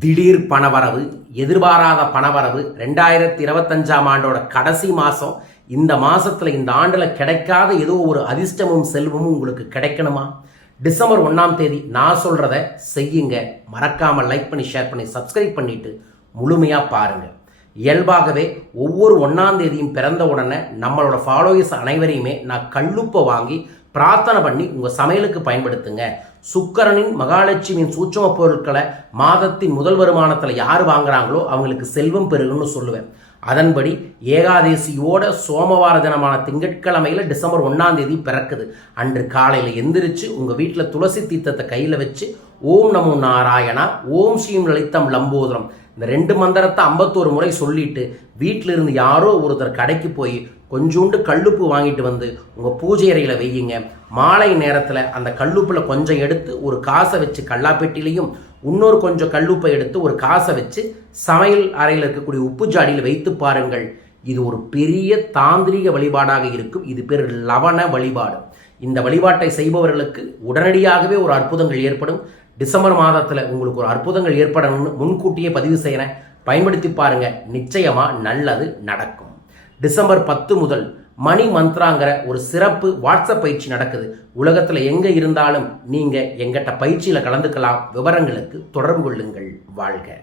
திடீர் பணவரவு எதிர்பாராத பணவரவு ரெண்டாயிரத்தி இருபத்தஞ்சாம் ஆண்டோட கடைசி மாதம் இந்த மாதத்தில் இந்த ஆண்டில் கிடைக்காத ஏதோ ஒரு அதிர்ஷ்டமும் செல்வமும் உங்களுக்கு கிடைக்கணுமா? டிசம்பர் ஒன்றாம் தேதி நான் சொல்கிறத செய்யுங்க. மறக்காமல் லைக் பண்ணி ஷேர் பண்ணி சப்ஸ்கிரைப் பண்ணிட்டு முழுமையாக பாருங்கள் இயல்பாகவே ஒவ்வொரு ஒன்றாம் தேதியும் பிறந்த உடனே நம்மளோட ஃபாலோயர்ஸ் அனைவரையுமே நான் கல்லுப்பை வாங்கி பிரார்த்தனை பண்ணி உங்கள் சமையலுக்கு பயன்படுத்துங்க. சுக்கரனின் மகாலட்சுமியின் சூட்சம பொருட்களை மாதத்தின் முதல் வருமானத்தில் யார் வாங்குறாங்களோ அவங்களுக்கு செல்வம் பெருகுன்னு சொல்லுவேன். அதன்படி ஏகாதேசியோட சோமவார தினமான திங்கட்கிழமையில் டிசம்பர் ஒன்றாம் தேதி பிறக்குது. அன்று காலையில் எந்திரிச்சு உங்கள் வீட்டில் துளசி தீர்த்தத்தை கையில் வச்சு ஓம் நமோ நாராயணா ஓம் ஸ்ரீம் லலித்தம் லம்போதரம் இந்த ரெண்டு மந்திரத்தை ஐம்பத்தோரு முறை சொல்லிட்டு வீட்டில் இருந்து யாரோ ஒருத்தர் கடைக்கு போய் கொஞ்சோண்டு கல்லுப்பு வாங்கிட்டு வந்து உங்கள் பூஜை அறையில் வையுங்க. மாலை நேரத்தில் அந்த கல்லுப்பில் கொஞ்சம் எடுத்து ஒரு காசை வச்சு கல்லாப்பெட்டிலையும் இன்னொரு கொஞ்சம் கல்லுப்பை எடுத்து ஒரு காசை வச்சு சமையல் அறையில் இருக்கக்கூடிய உப்பு ஜாடியில் வைத்து பாருங்கள். இது ஒரு பெரிய தாந்திரிக வழிபாடாக இருக்கும். இது பேர் லவண வழிபாடு. இந்த வழிபாட்டை செய்பவர்களுக்கு உடனடியாகவே ஒரு அற்புதங்கள் ஏற்படும். டிசம்பர் மாதத்தில் உங்களுக்கு ஒரு அற்புதங்கள் ஏற்படணும்னு முன்கூட்டியே பதிவு செய்கிறேன் பயன்படுத்தி பாருங்கள் நிச்சயமாக நல்லது நடக்கும். டிசம்பர் பத்து முதல் மணி மந்த்ராங்கிற ஒரு சிறப்பு வாட்ஸ்அப் பயிற்சி நடக்குது. உலகத்தில் எங்கே இருந்தாலும் நீங்கள் எங்கிட்ட பயிற்சியில் கலந்துக்கலாம். விவரங்களுக்கு தொடர்பு கொள்ளுங்கள். வாழ்க.